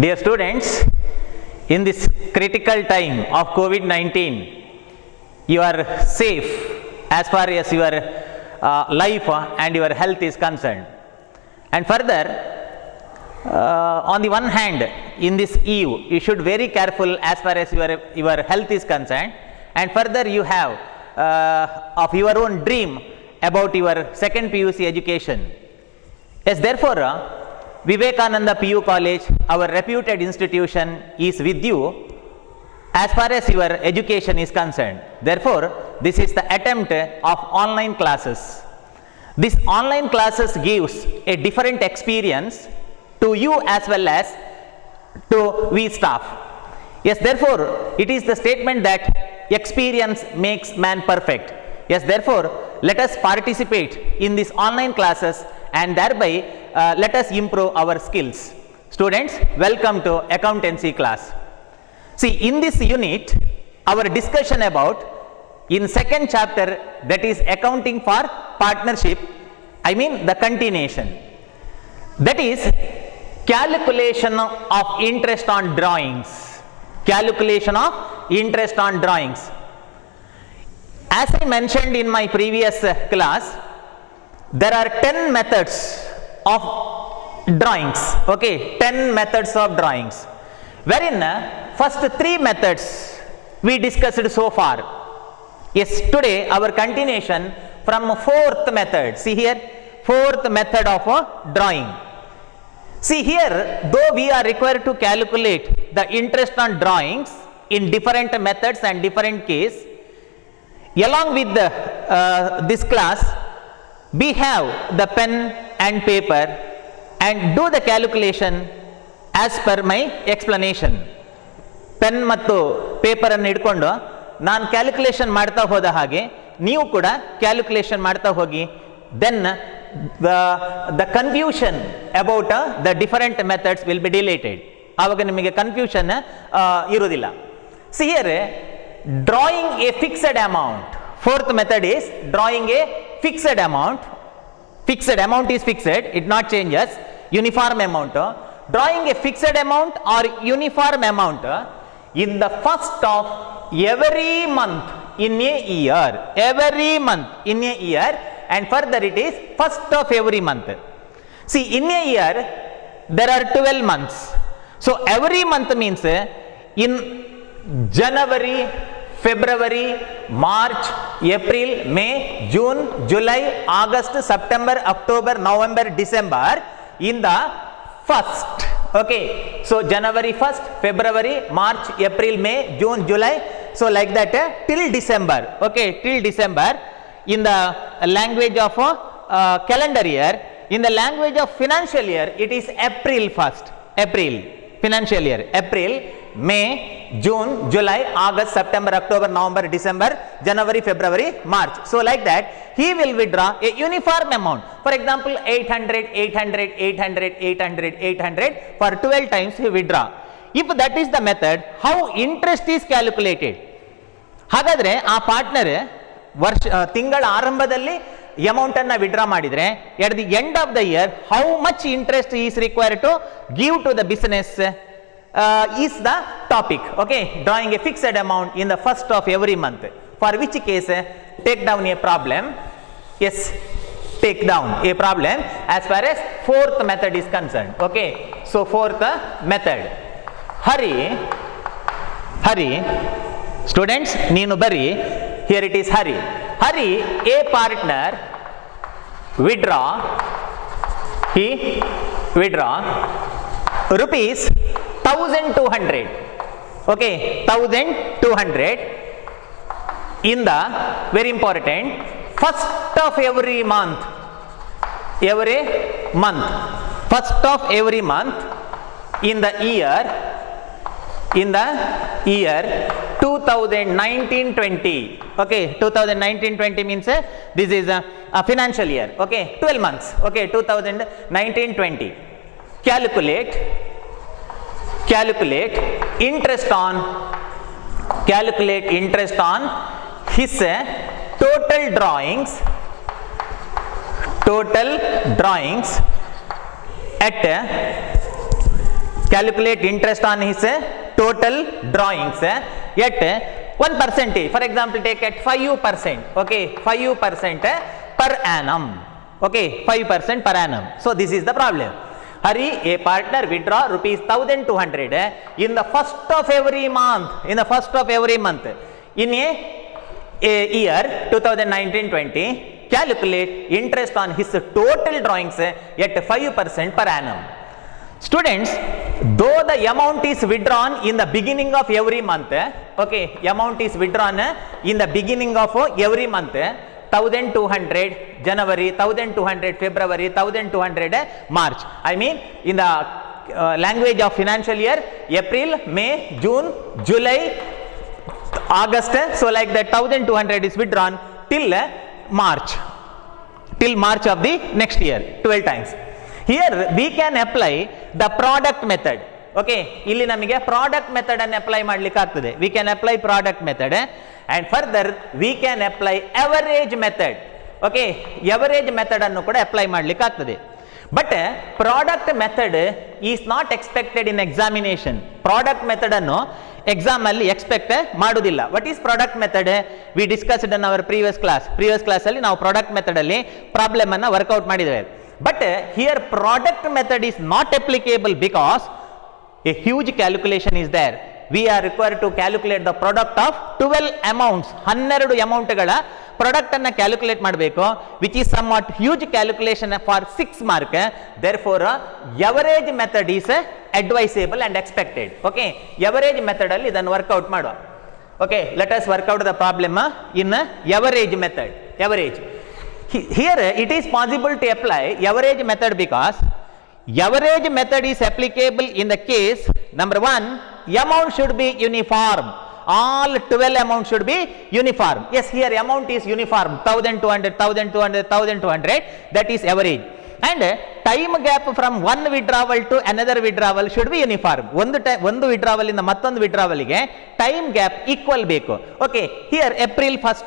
Dear students, in this critical time of COVID-19, you are safe as far as your life and your health is concerned. And further, on the one hand, in this eve, you should very careful as far as your health is concerned. And further, you have of your own dream about your second PUC education. Yes, therefore, Vivekananda PU College, our reputed institution, is with you as far as your education is concerned. Therefore, this is the attempt of online classes. This online classes gives a different experience to you as well as to we staff. Yes, therefore, it is the statement that experience makes man perfect. Yes, therefore, let us participate in these online classes and thereby let us improve our skills. Students, welcome to accountancy class. See, in this unit, our discussion about in second chapter, that is accounting for partnership, I mean the continuation. That is calculation of interest on drawings. Calculation of interest on drawings. As I mentioned in my previous class, there are 10 methods of drawings, okay, 10 methods of drawings, wherein first 3 methods we discussed so far. Yes, today our continuation from fourth method. See here, fourth method of drawing. See here, though we are required to calculate the interest on drawings in different methods and different case, along with this class, we have the pen and paper and do the calculation as per my explanation. Pen ಮತ್ತು paper ಅನ್ನು ಹಿಡ್ಕೊಂಡು ನಾನು calculation ಮಾಡ್ತಾ ಹೋದ ಹಾಗೆ ನೀವು ಕೂಡ calculation ಮಾಡ್ತಾ ಹೋಗಿ. Then the confusion about the different methods will be deleted. ಆವಾಗ ನಿಮಗೆ ಕನ್ಫ್ಯೂಷನ್ ಇರುವುದಿಲ್ಲ. See here, drawing a fixed amount. Fourth method is drawing a fixed amount. Fixed amount is fixed, it not changes. Uniform amount. Drawing a fixed amount or uniform amount in the first of every month in a year. Every month in a year, and further it is first of every month. See, in a year there are 12 months. So every month means in January, February, March, April, May, June, July, August, September, October, November, December, in the first. Okay, so January 1st, February, March, April, May, June, July, so like that till December. Okay, till December in the language of calendar year. In the language of financial year, it is April 1st. April, financial year, April, May, June, July, August, September, October, November, December, January, February, March. So like that, he will withdraw a uniform amount. For example, 800, 800, 800, 800, 800 for 12 times he withdraw. If that is the method, how interest is calculated? ಹಾಗಾದ್ರೆ ಆ partner ತಿಂಗಳ ಆರಂಭದಲ್ಲಿ amount ಅನ್ನ withdraw ಮಾಡಿದ್ರೆ at the end of the year how much interest is required to give to the business is the topic. Okay, drawing a fixed amount in the first of every month, for which case take down a problem. Yes, take down a problem as far as fourth method is concerned. Okay, so fourth method, hurry students, neenu bari, here it is hurry. A partner he withdraw rupees 1200. Okay, 1200 in the, very important, first of every month. First of every month in the year 2019-20. Okay, 2019-20 means this is a financial year. Okay, 12 months. Okay, 2019-20. Calculate interest on his total drawings at calculate interest on his total drawings at 1%. For example, take at 5%. Okay, 5% per annum. Okay, 5% per annum. So this is the problem. Hari, a partner withdraw rupees 1200 in the first of every month. In the first of every month. In a year 2019-20, calculate interest on his total drawings at 5% per annum. Students, though the amount is withdrawn in the beginning of every month, okay, amount is withdrawn in the beginning of every month, 1200 January, 1200 February, 1200 March. I mean, in the language of financial year, April, May, June, July, August, so like that 1200 is withdrawn till March of the next year, 12 times. Here we can apply the product method. Okay, ಇಲ್ಲಿ ನಮಗೆ product method ಅನ್ನು apply ಮಾಡಲಿಕ್ಕೆ ಆಗ್ತದೆ. We can apply product method and further we can apply average method. Okay, average method ಅನ್ನು ಕೂಡ apply ಮಾಡಲಿಕ್ಕೆ ಆಗ್ತದೆ. But product method is not expected in examination. Product method ಅನ್ನು ಎಕ್ಸಾಮ್ ಅಲ್ಲಿ ಎಕ್ಸ್ಪೆಕ್ಟ್ ಮಾಡುವುದಿಲ್ಲ. What is product method? We discussed in our previous class ಅಲ್ಲಿ ನಾವು product method ಅಲ್ಲಿ ಪ್ರಾಬ್ಲಮ್ ಅನ್ನು ವರ್ಕೌಟ್ ಮಾಡಿದ್ದೇವೆ. But here product method is not applicable because a huge calculation is there. We are required to calculate the product of 12 amounts. 12 ಅಮೌಂಟ್ಗಳ product ಅನ್ನು calculate ಮಾಡಬೇಕು, which is somewhat huge calculation for 6 mark. Therefore average method is advisable and expected. Okay, average method ಅಲ್ಲಿ ಇದನ್ನು workout ಮಾಡುವ. Okay, let us work out the problem in average method. Average. Here it is possible to apply average method because average method is applicable in the case number 1, amount should be uniform. All 12 amounts should be uniform. Yes, here amount is uniform, 1200, 1200, 1200, that is average. And time gap from one withdrawal to another withdrawal should be uniform. ಒಂದು withdrawal ಇಂದ ಮತ್ತೊಂದು withdrawal ಗೆ time gap equal ಬೇಕು. Okay, here April 1st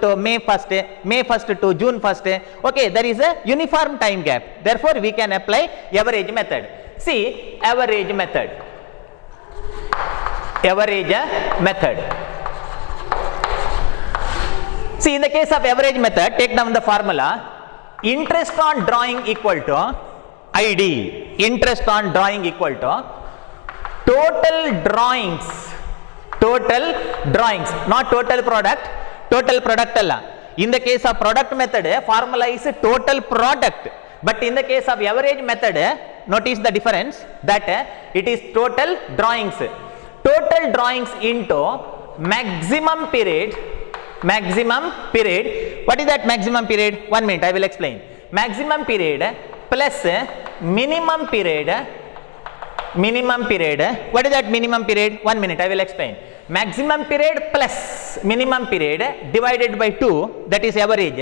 to May 1st, May 1st to June 1st. Okay, there is a uniform time gap. Therefore, we can apply average method. See, average method. Average method. See, in the case of average method, take down the formula. Interest on drawing equal to ID. Interest on drawing equal to total drawings. Total drawings, not total product. Total product ಅಲ್ಲ. In the case of product method, formula is total product. But in the case of average method, notice the difference that it is total drawings. Total drawings into maximum period. Maximum period. What is that maximum period? 1 minute, I will explain. Maximum period plus minimum period. Minimum period. What is that minimum period? 1 minute, I will explain. Maximum period plus minimum period divided by 2, that is average,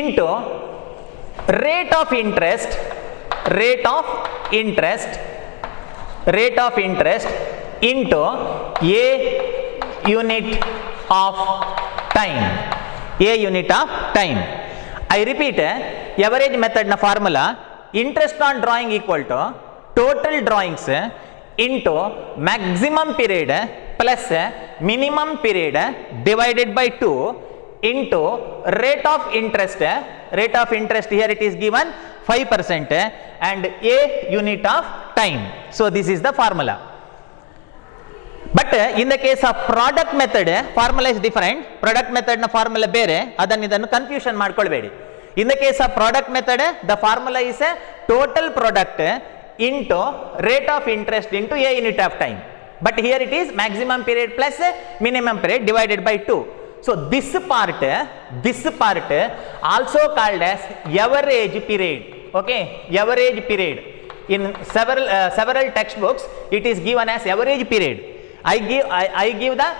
into rate of interest into a unit of time. A unit of time. I repeat, average method na formula, interest on drawing equal to total drawings into maximum period plus minimum period divided by 2 into rate of interest. Rate of interest here it is given 5% and a unit of time. So this is the formula. But in the case of product method, formula is different. Product method na formula ಬೇರೆ, ಅದನ್ನು confusion ಮಾಡ್ಕೊಳ್ಬೇಡಿ. In the case of product method, the formula is a total product into rate of interest into a unit of time. But here it is maximum period plus minimum period divided by 2. So this part also called as average period. Okay, average period. In several textbooks, it is given as average period. I give the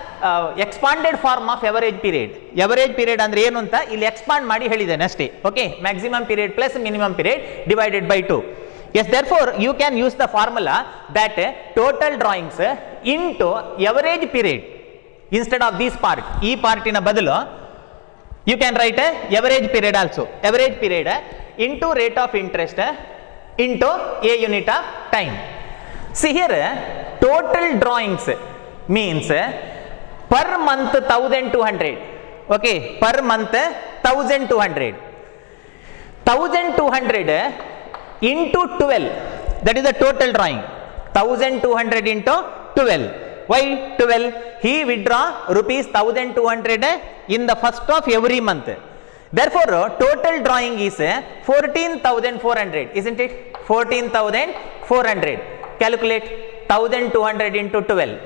expanded form of average period. Average period andre ಏನು ಅಂತ ಇಲ್ಲಿ expand ಮಾಡಿ ಹೇಳಿದ್ದೇನೆ ಅಷ್ಟೇ. Okay, maximum period plus minimum period divided by 2. Yes, therefore you can use the formula that total drawings into average period instead of this part. ಈ ಪಾರ್ಟಿನ ಬದಲು you can write average period also. Average period into rate of interest into a unit of time. See here, total drawings means per month 1200. Okay, per month 1200. 1200 into 12, that is the total drawing. 1200 into 12. Why 12? He withdraw rupees 1200 in the first of every month. Therefore, total drawing is 14,400, isn't it? 14,400. Calculate 1200 into 12.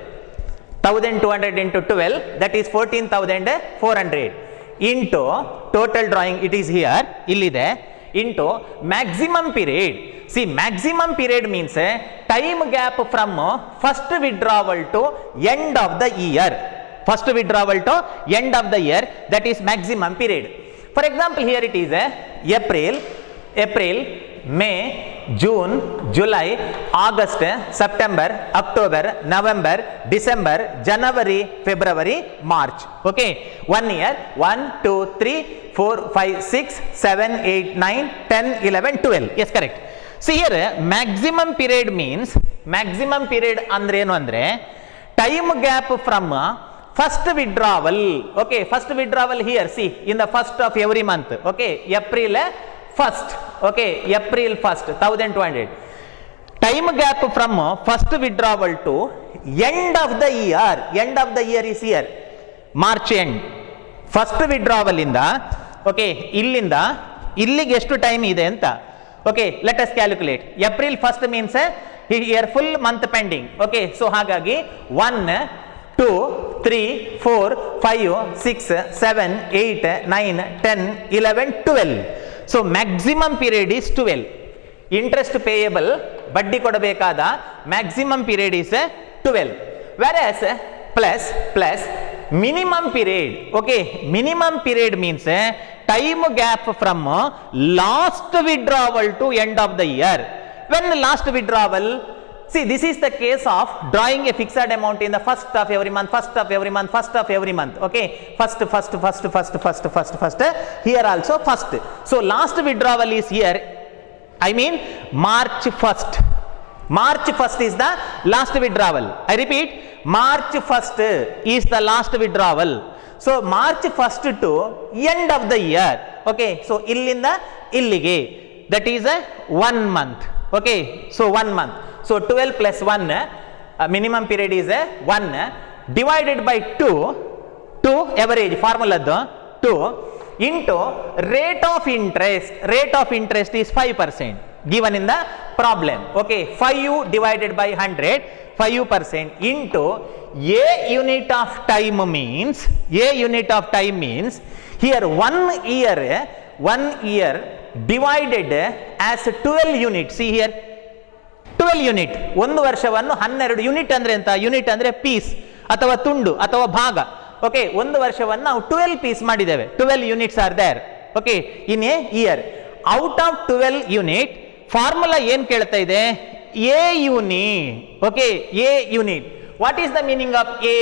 1200 into 12, that is 14,400 into total drawing, it is here, illide, into maximum period. See, maximum period means time gap from first withdrawal to end of the year. First withdrawal to end of the year, that is maximum period. For example, here it is April, May, June, July, August, September, October, November, December, January, February, March. Okay, 1 year, 1, 2, 3, 4, 5, 6, 7, 8, 9, 10, 11, 12. Yes, correct. See here, maximum period means, maximum period andre enu andre, time gap from first withdrawal. Okay, first withdrawal here, see, in the first of every month. Okay, April 1st. Okay, April 1st, 1200. Time gap from first withdrawal to end of the year. End of the year is here, March end. First withdrawal inda, okay, illinda illige ಎಷ್ಟು time ಇದೆ ಅಂತ. Okay, let us calculate. April 1st means here full month pending. Okay, so ಹಾಗಾಗಿ 1, 2, 3, 4, 5, 6, 7, 8, 9, 10, 11, 12. So maximum period is 12. Interest payable, ಬಡ್ಡಿ ಕೊಡಬೇಕಾದ maximum period is 12. Whereas plus minimum period. Okay, minimum period means time gap from last withdrawal to end of the year. When last withdrawal, see, this is the case of drawing a fixed amount in the first of every month, first of every month, first of every month. Okay, first. Here also first. So last withdrawal is here. I mean March 1st. March 1st is the last withdrawal. I repeat, March 1st is the last withdrawal. So March 1st to end of the year. Okay, so illinda illige, that is a 1 month. Okay, so 1 month. So 12 plus 1, minimum period is 1, divided by 2 average formula 2 into rate of interest. Rate of interest is 5% given in the problem. Okay, 5 divided by 100, 5% into a unit of time means, here 1 year divided as 12 units. See here, 12 unit. ಒಂದು ವರ್ಷವನ್ನು 12 unit ಅಂದ್ರೆ ಎಂತ? Unit ಅಂದ್ರೆ piece ಅಥವಾ ತುಂಡು ಅಥವಾ ಭಾಗ. Okay, ಒಂದು ವರ್ಷವನ್ನು ನಾವು 12 ಪೀಸ್ ಮಾಡಿದ್ದೇವೆ. 12 units are there. Okay, in a year. Out of 12 unit formula ಏನ್ ಕೇಳ್ತಾ ಇದೆ? A unit. Okay, a unit. What is the meaning of A?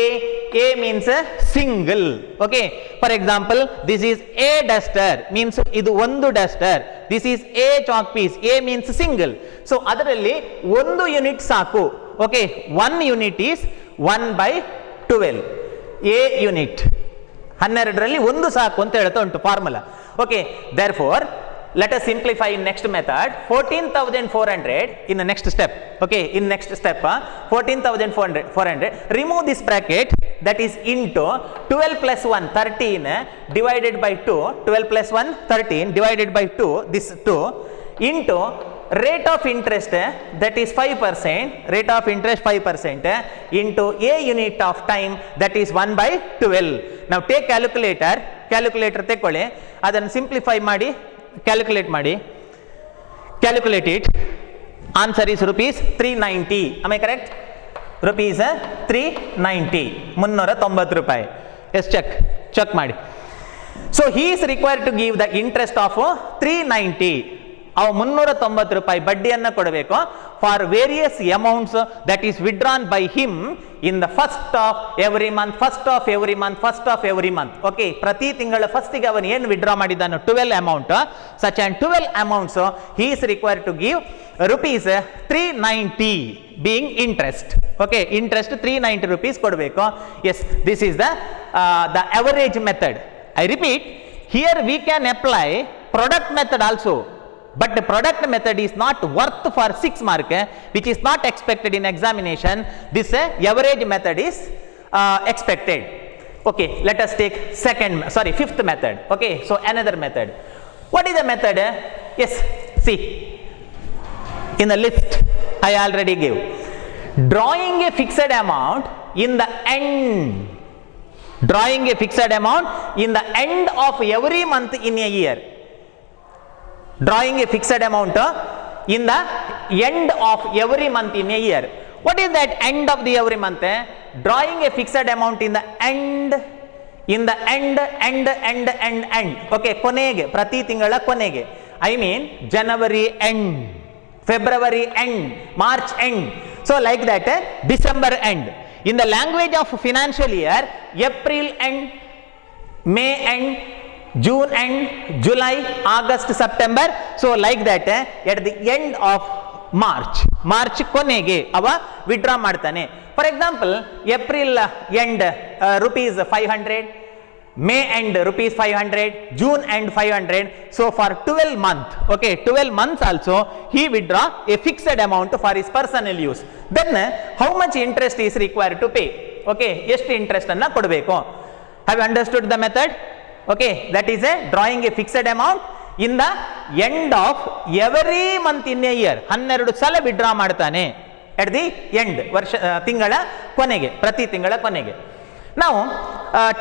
A means a single. Okay, for example, this is a duster, means idu ondu duster. This is a chalk piece. A means single. So adaralli ondu unit saku. Okay, 1 unit is 1 by 12. A unit 12 ರಲ್ಲಿ ಒಂದು ಸಾಕು ಅಂತ ಹೇಳ್ತಾ ಉಂಟು formula. Okay, therefore let us simplify in next method. 14,400 in the next step. Okay, in next step 14,400, remove this bracket, that is into 12 plus 1 13 divided by 2, 12 plus 1 13 divided by 2, this 2 into rate of interest, that is 5%, rate of interest 5% into a unit of time, that is 1 by 12. Now take calculator ತೆಕ್ಕೊಳ್ಳಿ, ಅದನ್ನು simplify ಮಾಡಿ calculate ಮಾಡಿ. Calculate it. Answer is rupees 390. am I correct? rupees 390, 390 ರೂಪಾಯಿ. S, check ಮಾಡಿ. So he is required to give the interest of 390. ಅವು 390 ರೂಪಾಯಿ ಬಡ್ಡಿಯನ್ನು ಕೊಡಬೇಕು. for various amounts that is withdrawn by him in the first of every month, first of every month, first of every month. Okay, ಪ್ರತಿ ತಿಂಗಳ ಫಸ್ಟಿಗೆ ಅವನು ಏನು withdraw ಮಾಡಿದ್ದಾನೋ 12 amount, such and 12 amounts he is required to give rupees 390 being interest. Okay, interest 390 rupees ಕೊಡಬೇಕು. Yes, this is the average method. I repeat, here we can apply product method also, but the product method is not worth for 6 mark, which is not expected in examination. This average method is expected. Okay, let us take fifth method. Okay, so another method. What is the method? Yes, see in the list I already gave. Drawing a fixed amount in the end. Drawing a fixed amount in the end of every month in a year. Drawing a fixed amount in the end of every month in a year. What is that end of the every month? Drawing a fixed amount in the end, end. Okay, ಕೊನೆಗೆ, ಪ್ರತಿ ತಿಂಗಳ ಕೊನೆಗೆ. I mean January end, February end, March end. So like that, December end. In the language of financial year, April end, May end, June end, July, August, September. So like that, at the end of March ಕೊನೆಗೆ ಅವ withdraw ಮಾಡ್ತಾನೆ. For example, April end rupees 500, May end rupees 500, June end 500. So for 12 months, okay, 12 months also he withdraw a fixed amount for his personal use. Then how much interest is required to pay? Okay, ಎಷ್ಟು interest ಅನ್ನ ಕೊಡಬೇಕು? Have you understood the method? Okay, that is drawing a fixed amount in the end of every month in a year. 12 ಸಲ withdraw ಮಾಡ್ತಾನೆ at the end, ವರ್ಷ ತಿಂಗಳ ಕೊನೆಗೆ, ಪ್ರತಿ ತಿಂಗಳ ಕೊನೆಗೆ. Now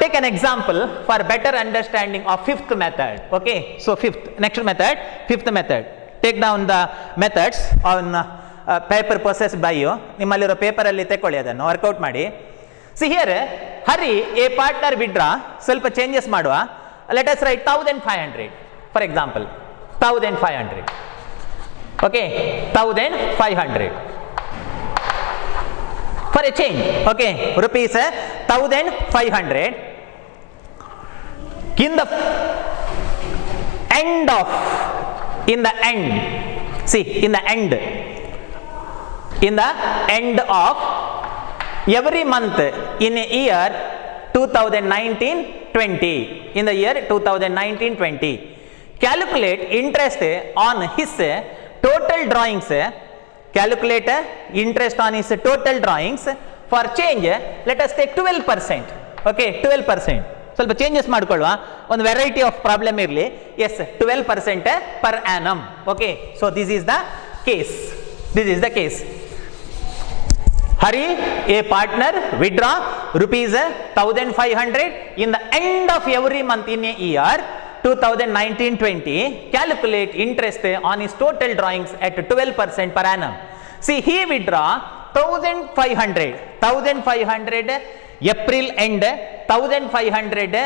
take an example for better understanding of fifth method. Okay, so fifth method. Take down the methods on paper possessed by you. ನಿಮ್ಮಲ್ಲಿರೋ paper ಅಲ್ಲಿ ತಗೊಳ್ಳಿ, ಅದನ್ನು ವರ್ಕೌಟ್ ಮಾಡಿ. See here, Hari a partner withdraw, ಸ್ವಲ್ಪ changes ಮಾಡುವ. Let us write 1500 for example, 1500. Okay, 1500 for a change. Okay, rupees 1500 in the end of every month in a year 2019-20. In the year 2019-20, calculate interest on his total drawings. Calculate interest on his total drawings. For change, let us take 12%. Okay, 12%. ಸ್ವಲ್ಪ changes ಮಾಡ್ಕೊಳ್ಳುವ, ಒಂದು variety of problem ಇರಲಿ. Yes, 12% per annum. Okay, so this is the case. Hari, a partner, withdraw rupees 1500 in the end of every month in a year 2019-20. Calculate interest on his total drawings at 12% per annum. See, he withdraw 1500 April end, 1500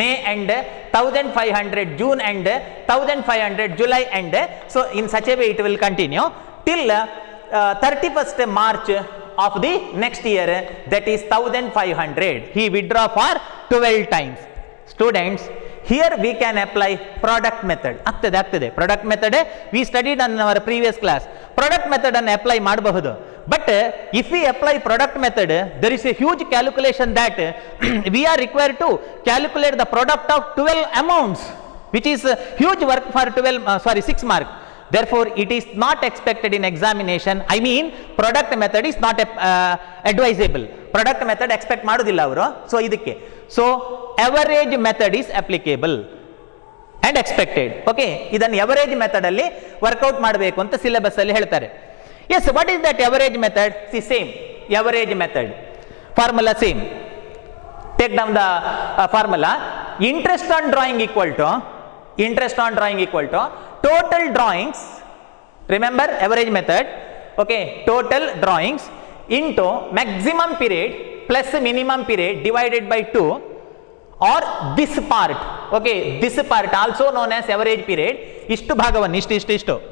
May end, 1500 June end, 1500 July end. So in such a way it will continue till 31st March of the next year, that is 1500. He withdraw for 12 times. Students, here we can apply product method. ಆಗ್ತದೆ product method we studied in our previous class. Product method ಅನ್ನು apply ಮಾಡಬಹುದು. But if we apply product method, there is a huge calculation that we are required to calculate the product of 12 amounts, which is huge work for 6 mark. Therefore it is not expected in examination. I mean product method is not advisable. Product method expect ಮಾಡೋದಿಲ್ಲ ಅವರು. So ಇದಕ್ಕೆ, so average method is applicable and expected. Okay, ಇದನ್ನು average method ಅಲ್ಲಿ workout ಮಾಡಬೇಕು ಅಂತ syllabus ಅಲ್ಲಿ ಹೇಳ್ತಾರೆ. Yes, what is that average method? See, same average method formula, same. Take down the formula. Interest on drawing equal to total drawings. Remember average method. Okay, total drawings into maximum period plus minimum period divided by 2, or this part. Okay, this part also known as average period. ಇಷ್ಟು ಭಾಗವನ್ನು ಇಷ್ಟು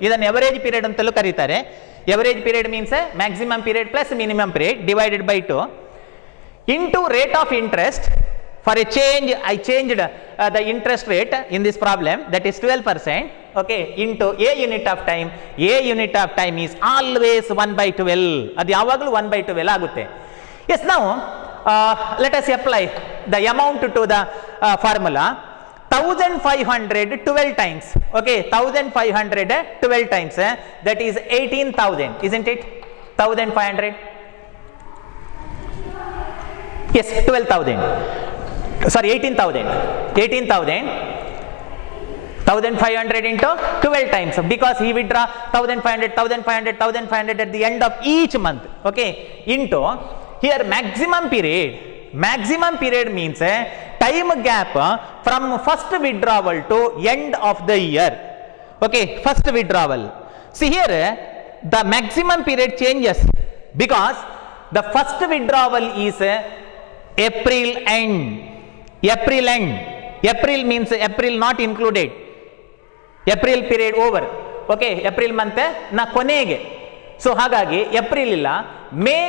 ಇದನ್ನು average period ಅಂತಲೂ ಕರೀತಾರೆ. average period means maximum period plus minimum period divided by 2 into rate of interest. For a change, I changed the interest rate in this problem, that is 12%, okay, into a unit of time. A unit of time is always 1 by 12. ಅದು ಯಾವಾಗಲೂ 1 by 12 ಆಗುತ್ತೆ. Yes, now let us apply the amount to the formula. 1500 12 times, okay, 1500 12 times, that is 18,000, isn't it? 1500, yes, 12,000, sorry, 18,000, 1500 into 12 times, because he withdraw 1500 at the end of each month, okay, into here maximum period means time gap from first withdrawal to end of the year, okay, first withdrawal. See here the maximum period changes because the first withdrawal is April end. April means April not included, April period over, okay, April month na konege. So hagagi April illa, May,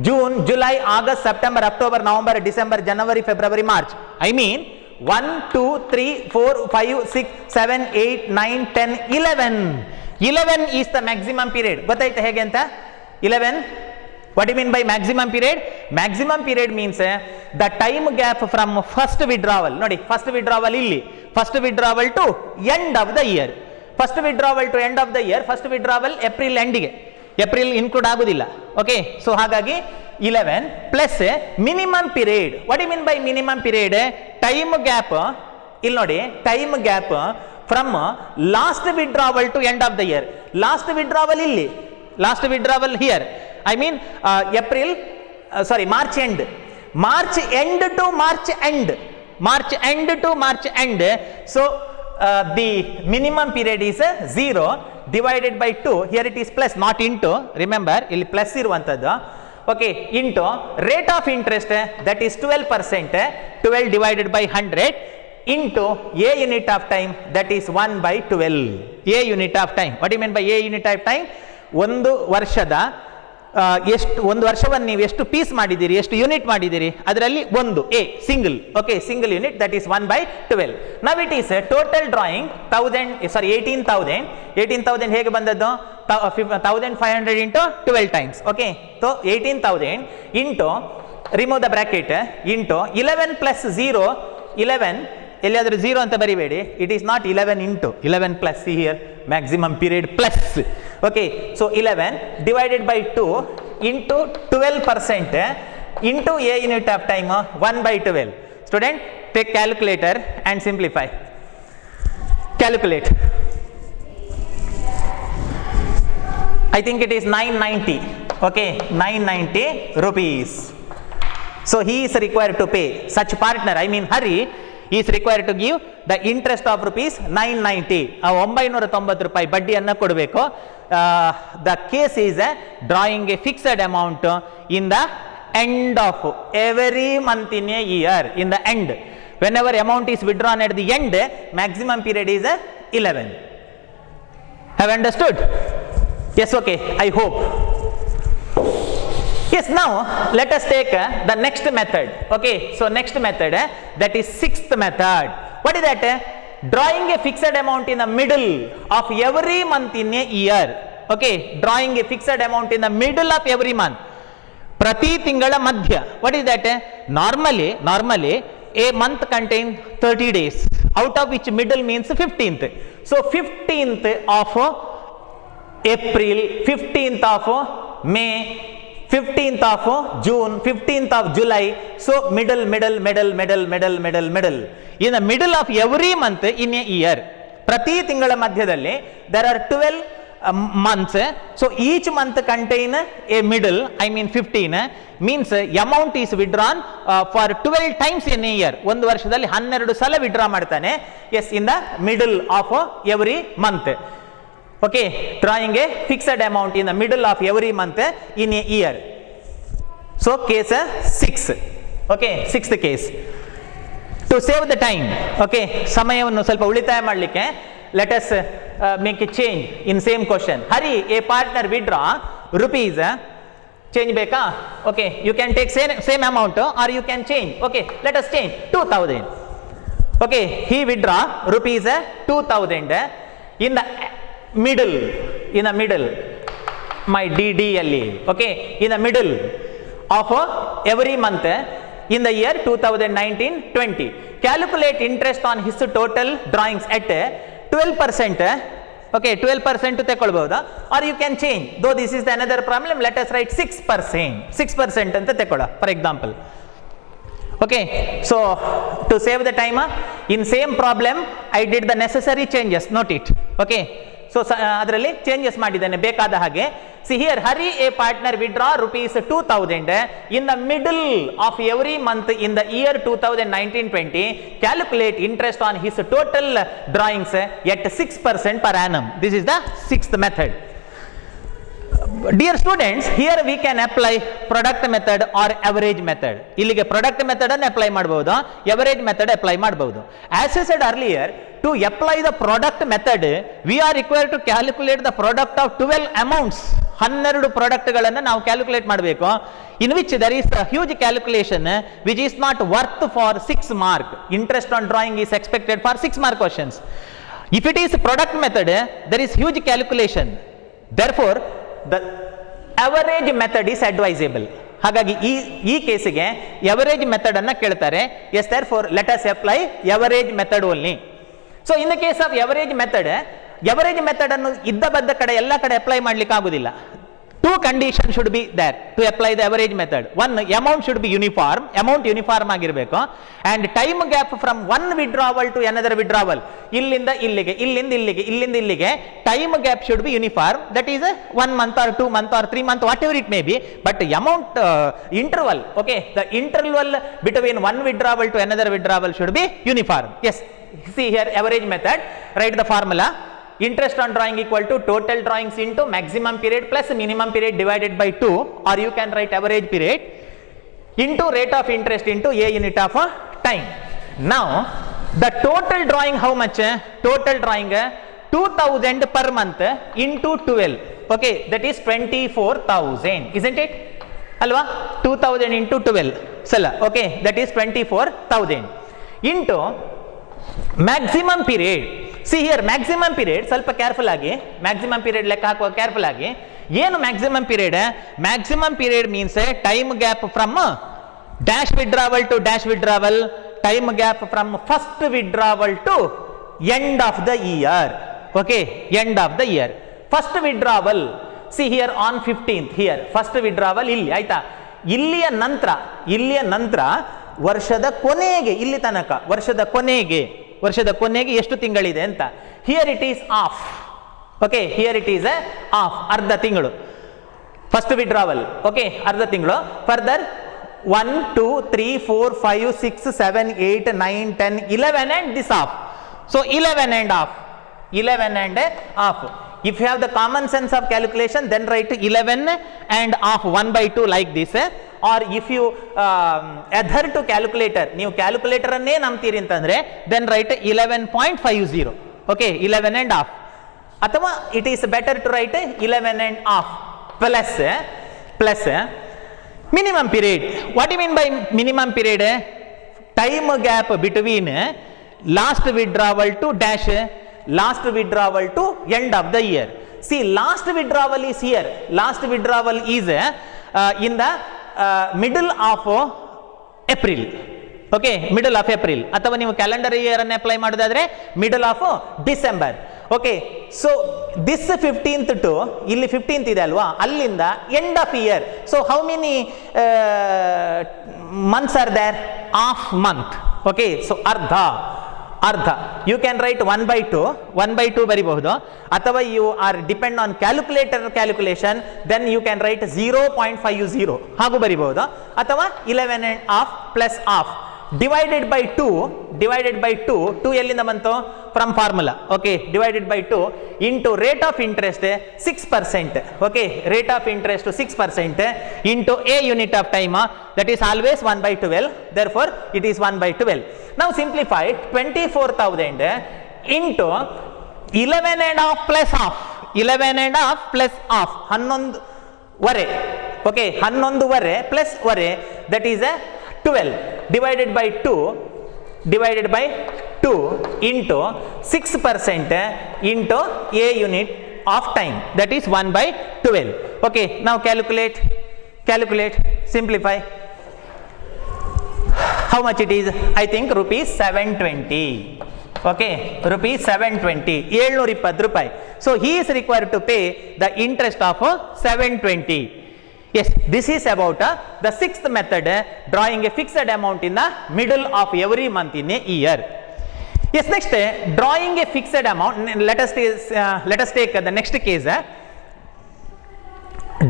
June, July, August, September, October, November, December, January, February, March. I mean 1, 2, 3, 4, 5, 6, 7, 8, 9, 10, 11. 11 is the maximum period. Gottaita hege anta? 11. What do you mean by maximum period? Maximum period means the time gap from first withdrawal. Nodi, first withdrawal illi. First withdrawal to end of the year. First withdrawal to end of the year. First withdrawal April endige. April include agudilla. Okay, so hagagi 11 plus minimum period. What do you mean by minimum period? Time gap, il nodi, time gap from last withdrawal to end of the year. Last withdrawal illi, last withdrawal here, I mean April, March end. March end to March end. March end to March end. So the minimum period is 0 divided by 2. Here it is plus, not into. Remember, ಇಲ್ಲಿ plus ಇರುವಂತದ್ದು. Okay, into rate of interest, that is 12%. 12 divided by 100 into a unit of time, that is 1 by 12. A unit of time. What do you mean by a unit of time? ಒಂದು ವರ್ಷದ ಎಷ್ಟು, ಒಂದು ವರ್ಷವನ್ನು ನೀವು ಎಷ್ಟು piece ಮಾಡಿದ್ದೀರಿ, ಎಷ್ಟು unit ಮಾಡಿದ್ದೀರಿ, ಅದರಲ್ಲಿ ಒಂದು a single, okay, single unit, that is 1 by 12. Now it is total drawing 18,000 ಹೇಗೆ ಬಂದದ್ದು? 1500 into 12 times, okay, so 18,000 into, remove the bracket, into 11 plus 0, 11, ಎಲ್ಲಿಯಾದರೂ 0 ಅಂತ ಬರಿಬೇಡಿ, it is not 11 into 11 plus here maximum period plus, okay, so 11 divided by 2 into 12% into a unit of time 1 by 12. Student, take calculator and simplify. Calculate. I think it is 990, okay, 990 rupees. So he is required to pay, such partner, I mean Hari, is required to give the interest of rupees 990. 990 ರೂಪಾಯಿ ಬಡ್ಡಿಯನ್ನು ಕೊಡಬೇಕು. The case is drawing a fixed amount in the end of every month in a year. In the end, whenever amount is withdrawn at the end, maximum period is 11. Have understood? Yes, okay, I hope. Yes, now let us take the next method. Okay, so next method, that is sixth method. What is that? Drawing a fixed amount in the middle of every month in a year. Okay, drawing a fixed amount in the middle of every month. Prati tingala madhya. What is that? Normally a month contains 30 days, out of which middle means 15th. So 15th of April, 15th of May, 15th of June, 15th of July, so middle. In the middle of every month in a year, prati tingala madhyadalli there are 12 months, so each month contain a middle, I mean 15, means amount is withdrawn for 12 times in a year. ಒಂದು ವರ್ಷದಲ್ಲಿ 12 ಸಲ withdraw ಮಾಡ್ತಾನೆ. Yes, in the middle of every month. Okay, drawing a fixed amount in the middle of every month in a year. So case 6. Okay, sixth case. To save the time, okay, ಸಮಯವನ್ನು ಸ್ವಲ್ಪ ಉಳಿತಾಯ ಮಾಡಲಿಕ್ಕೆ let us make a change in same question. Hari, a partner withdraw rupees, change beka, okay, you can take same amount or you can change, okay, let us change 2000, okay, he withdraw rupees 2000 in the middle, my DDLE, okay, in the middle of every month in the year 2019-20. Calculate interest on his total drawings at 12%, okay, 12% ತೆಕ್ಕೊಳ್ಬಹುದಾ, or you can change, though this is the another problem, let us write 6% ಅಂತ ತೆಕ್ಕೊಳ್ಳ for example. Okay, so to save the time, in same problem I did the necessary changes, note it, okay. So ಅದರಲ್ಲಿ changes ಮಾಡಿದ್ದೇನೆ ಬೇಕಾದ ಹಾಗೆ. See here, Hari, a partner withdraw rupees 2000 in the middle of every month in the year 2019-20. Calculate interest on his total drawings at 6% per annum. This is the sixth method. Dear students, here we can apply product method or average method. ಇಲ್ಲಿಗೆ product method ಅನ್ನು apply ಮಾಡಬಹುದು, average method apply ಮಾಡಬಹುದು. As I said earlier, to apply the product method, we are required to calculate the product of 12 amounts. 12 ಪ್ರಾಡಕ್ಟ್ಗಳನ್ನು ನಾವು calculate ಮಾಡಬೇಕು, in which there is a huge calculation which is not worth for 6 mark. Interest on drawing is expected for 6 mark questions. If it is product method, there is huge calculation. Therefore, the average method is advisable. ಹಾಗಾಗಿ ಈ ಕೇಸಿಗೆ average method ಅನ್ನು ಕೇಳ್ತಾರೆ. Yes, therefore let us apply average method only. So in the case of average method ಅನ್ನು ಇದ್ದ ಬದ್ದ ಕಡೆ ಎಲ್ಲ ಕಡೆ ಅಪ್ಲೈ ಮಾಡ್ಲಿಕ್ಕೆ ಆಗುದಿಲ್ಲ. 2 conditions should be there to apply the average method. One, amount should be uniform, amount uniform ಆಗಿರಬೇಕು, and time gap from one withdrawal to another withdrawal, ಇಲ್ಲಿಂದ ಇಲ್ಲಿಗೆ, ಇಲ್ಲಿಂದ ಇಲ್ಲಿಗೆ time gap should be uniform, that is 1 month or 2 month or 3 month, whatever it may be, but amount interval, okay, the interval between one withdrawal to another withdrawal should be uniform. Yes, see here average method, write the formula. Interest on drawing equal to total drawings into maximum period plus minimum period divided by 2, or you can write average period into rate of interest into a unit of time. Now the total drawing, how much? Total drawing 2000 per month into 12, okay, that is 24,000, isn't it? Alva, 2000 into 12 sala, okay, that is 24,000 into maximum period. See here, maximum period, ಸ್ವಲ್ಪ careful ಆಗಿ maximum period ಲೆಕ್ಕ ಹಾಕುವ careful ಆಗಿ. ಏನು maximum period? Maximum period means time gap from dash withdrawal to dash withdrawal, time gap from first withdrawal to end of the year, okay, end of the year. First withdrawal, see here on 15th, here first withdrawal ಇಲ್ಲಿ ಆಯ್ತಾ, ಇಲ್ಲಿಯ ನಂತರ ವರ್ಷದ ಕೊನೆಗೆ, ಇಲ್ಲಿ ತನಕ ವರ್ಷದ ಕೊನೆಗೆ ಎಷ್ಟು ತಿಂಗಳಿದೆ ಅಂತ. Here it is of, okay, here it is of, ಅರ್ಧ ತಿಂಗಳು ಫಸ್ಟ್ ವಿಡ್ರಾವಲ್, ಓಕೆ, ಅರ್ಧ ತಿಂಗಳು. Further 1 2 3 4 5 6 7 8 9 10 11 and this off. So 11 and off. If you have the common sense of calculation, then write 11 and off 1/2 like this. Or if you adhere to calculator, ನೀವು calculator ಅನ್ನೇ ನಂಬ್ತೀರಿ ಅಂತಂದ್ರೆ then write 11.50, okay, 11 and off. ಅಥವಾ it is better to write 11 and off plus minimum period. What do you mean by minimum period? Time gap between last withdrawal to dash, last withdrawal to end of the year. See, last withdrawal is here, last withdrawal is in the middle of April, okay, middle of April, ಅಥವಾ ನೀವು calendar year ಅನ್ನು apply ಮಾಡೋದಾದ್ರೆ middle of December, okay. So this 15th to ಇಲ್ಲಿ 15th ಇದೆ ಅಲ್ವಾ, ಅಲ್ಲಿಂದ end of year. So how many months are there? Half month, okay. So ಅರ್ಧ, you can write 1/2 ಬರಿಬಹುದು, ಅಥವಾ you are depend on calculation, then you can write 0.50 ಹಾಗೂ ಬರಿಬಹುದು, ಅಥವಾ 11 and half plus half divided by 2 ಎಲ್ಲಿಂದ ಬಂತು? from formula, okay, divided by 2 into rate of interest 6%, okay, rate of interest 6% into a unit of time, that is always 1/12, therefore it is 1/12. Now simplify 24,000 into 11 and half plus half, 11 and half plus half, 11 okay, 11 plus ವರೆ, that is a 12 divided by 2 into 6% into a unit of time, that is 1 by 12. Okay, now calculate, simplify. How much it is? I think rupees 720. Okay, rupees 720, 720 ರೂಪಾಯಿ. So he is required to pay the interest of 720. Yes, this is about the sixth method, drawing a fixed amount in the middle of every month in a year. Yes, next, drawing a fixed amount. Let us take the next case.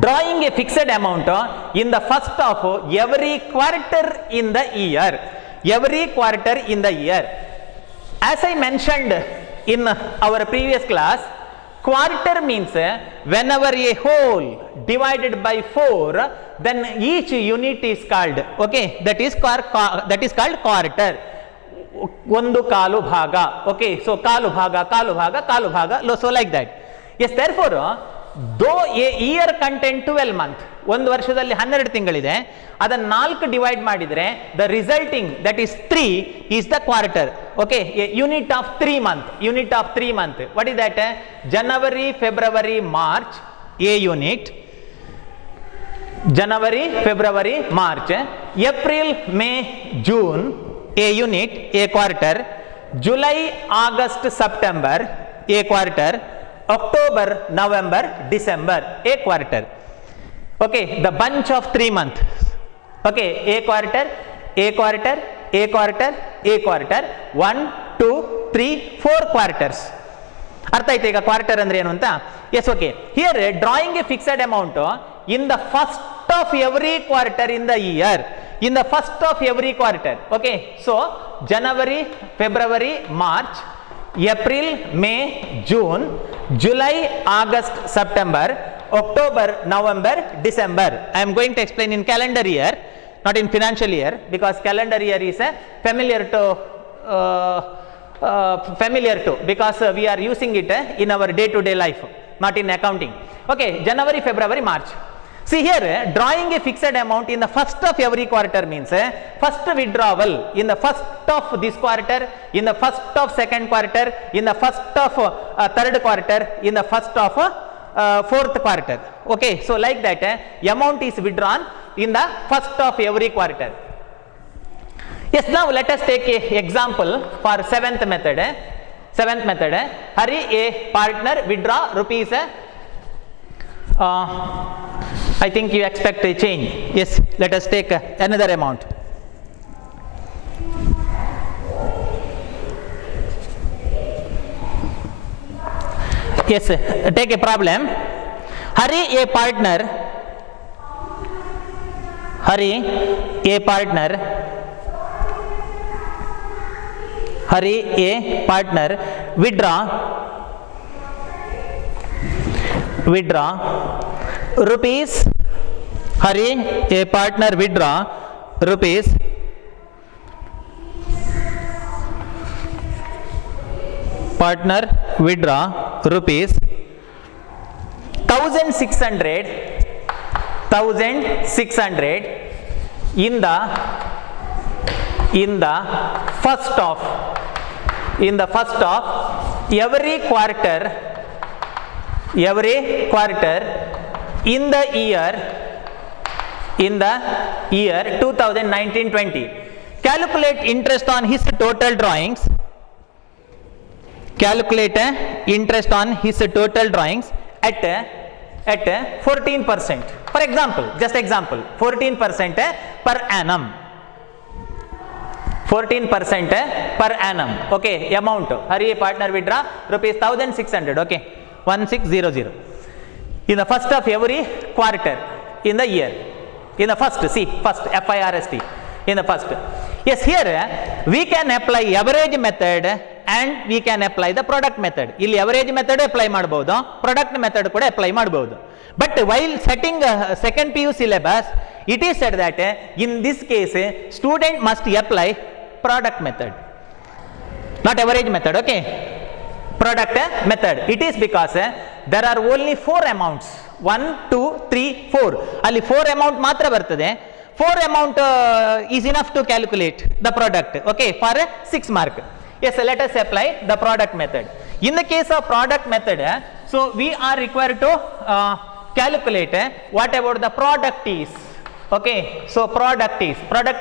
Drawing a fixed amount in the first of every quarter in the year. Every quarter in the year. As I mentioned in our previous class, quarter means whenever a whole divided by 4, then each unit is called, okay, that is called quarter. ಒಂದು ಕಾಲು ಭಾಗ. Okay, so ಕಾಲು ಭಾಗ, so like that. Yes, therefore, though a year contain 12 month, ಒಂದು ವರ್ಷದಲ್ಲಿ 12 ತಿಂಗಳಿದೆ, ಅದನ್ನು 4 divide ಮಾಡಿದರೆ the resulting, that is 3, is the quarter. Okay, a unit of 3 month. What is that? January, February, March, a unit. January, February, March. April, May, June, a unit, a quarter. July, August, September, a quarter. October, November, December, a quarter. Okay, the bunch of 3 months. Okay, a quarter, 1, 2, 3, 4 quarters. ಅರ್ಥ ಆಯ್ತು ಈಗ quarter ಅಂದ್ರೆ ಏನು ಅಂತ? Yes, okay. Here drawing a fixed amount in the first of every quarter in the year. In the first of every quarter. Okay, so January, February, March, April, May, June, July, August, September, October, November, December. I am going to explain in calendar year, not in financial year, because calendar year is familiar to because we are using it in our day-to-day life, not in accounting. Okay, January, February, March. See here, drawing a fixed amount in the first of every quarter means first withdrawal in the first of this quarter, in the first of second quarter, in the first of third quarter, in the first of fourth quarter. Okay, so like that, amount is withdrawn in the first of every quarter. Yes, now let us take a example for seventh method. Hari, a partner, withdraw rupees. I think you expect a change. Yes, let us take another amount. Yes, take a problem. Hari, a partner, withdraw rupees. Hari, a partner, withdraw rupees 1600 in the first of every quarter in the year 2019-20. Calculate interest on his total drawings. At 14%. For example, 14% per annum. 14% per annum. Okay, amount. Hari, a partner, withdraw rupees 1600. Okay, 1600. In the first of every quarter in the year. In the first, see, first, FIRST. In the first. Yes, here we can apply average method and we can apply the product method. Illi average method apply ಮಾಡಬಹುದು, product method ಕೂಡ apply ಮಾಡಬಹುದು. But while setting second PU syllabus, it is said that in this case student must apply product method, not average method. Okay, product method. It is because there are only 4 amounts, 1, 2, 3, 4. Ali 4 amount matra bartade. 4 amount is enough to calculate the product, okay, for 6 mark. Yes, let us apply the product method. In the case of product method, so we are required to calculate what about the product is. Okay, so product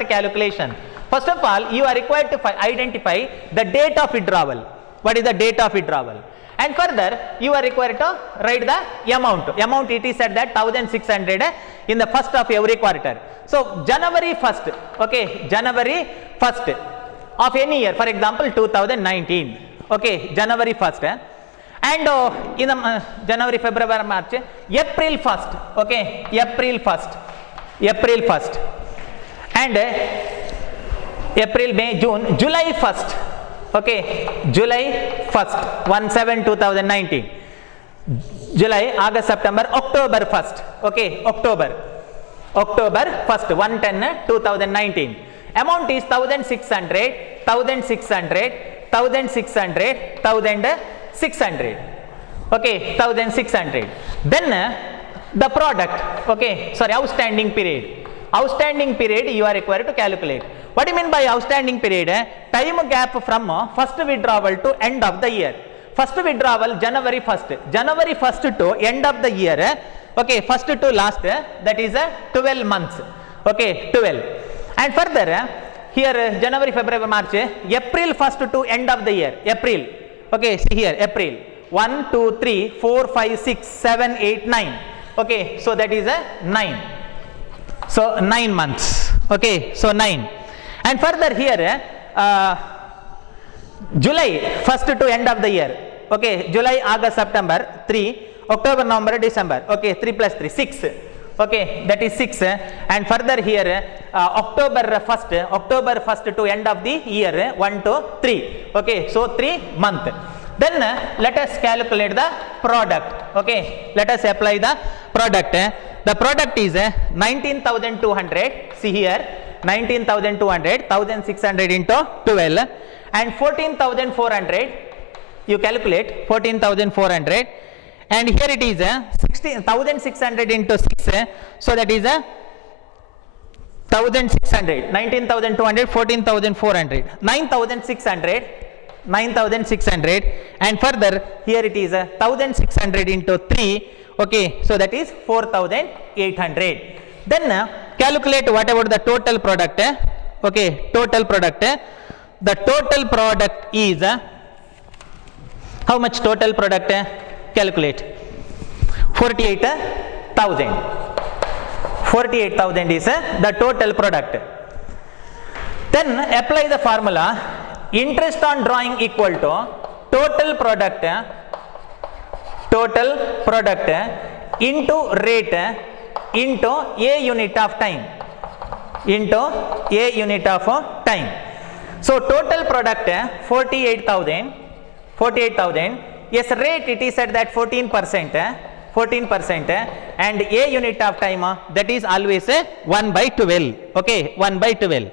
calculation. First of all, you are required to identify the date of withdrawal. What is the date of withdrawal? And further, you are required to write the amount. Amount, it is at that 1600 in the first of every quarter. So January 1st, okay, January 1st of any year, for example 2019, okay, January 1st, and in the January, February, March, April 1st, okay, April 1st, and April, May, June, July 1st, okay, July 1st, 1/7/2019, July, August, September, October 1st, okay, October 1st, 1/10/2019. Amount is 1600, 1600, 1600, 1600, okay, 1600. Then the product, okay, sorry, outstanding period you are required to calculate. What do you mean by outstanding period? Time gap from first withdrawal to end of the year. First withdrawal January 1st to end of the year, okay, first to last, that is 12 months, okay, 12. And further, here January, February, March, April 1st to end of the year, April, okay, see here, April, 1, 2, 3, 4, 5, 6, 7, 8, 9, okay, so that is 9, so 9 months, okay, so 9. And further here, July 1st to end of the year, okay, July, August, September, 3, October, November, December, okay, 3 plus 3, 6, okay, that is 6. And further here, October 1st to end of the year, 1 to 3, okay, so 3 month. Then let us calculate the product, okay, let us apply the product. The product is 19,200, see here, 19,200, 1600 into 12, and 14,400, you calculate 14,400, and here it is 16,600 into 6, so that is 1,600, 19,200, 14,400, 9,600, and further here it is 1,600 into 3, okay, so that is 4,800. Then calculate what about the total product, okay, total product. The total product is how much total product? Calculate 48,000. 48,000 is the total product. Then apply the formula interest on drawing equal to total product into rate into a unit of time, So total product 48,000, yes, rate it is at that 14%, and a unit of time that is always 1/12, okay, 1/12.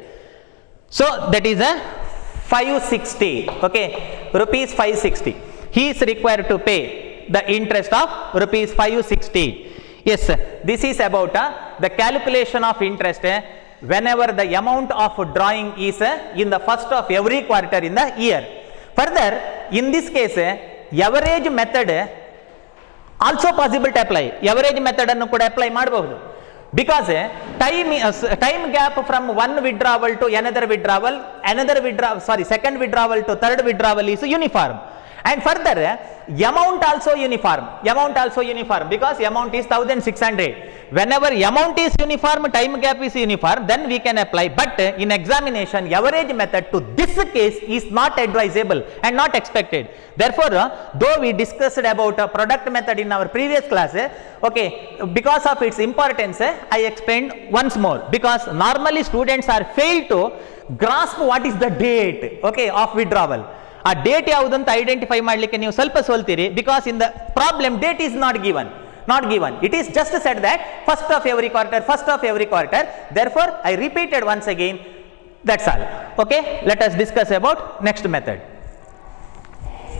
So that is 560, okay, rupees 560. He is required to pay the interest of rupees 560. Yes, this is about the calculation of interest whenever the amount of drawing is in the first of every quarter in the year. Further, in this case, average method also possible to apply. Average method annu kuda apply ಮಾಡಬಹುದು. Because time gap from one withdrawal to another withdrawal, second withdrawal to third withdrawal is uniform. And further, amount also uniform, because amount is 1600. Whenever amount is uniform, time gap is uniform, then we can apply. But in examination, average method to this case is not advisable and not expected. Therefore, though we discussed about a product method in our previous class, okay, because of its importance, I explained once more, because normally students are failed to grasp what is the date, okay, of withdrawal. ಆ date ಯಾವುದು ಅಂತ identify ಮಾಡಲಿಕ್ಕೆ ನೀವು ಸ್ವಲ್ಪ ಸೋಲ್ತೀರಿ, because in the problem date is not given. It is just said that first of every quarter. Therefore, I repeated once again. That's all. Okay, let us discuss about next method.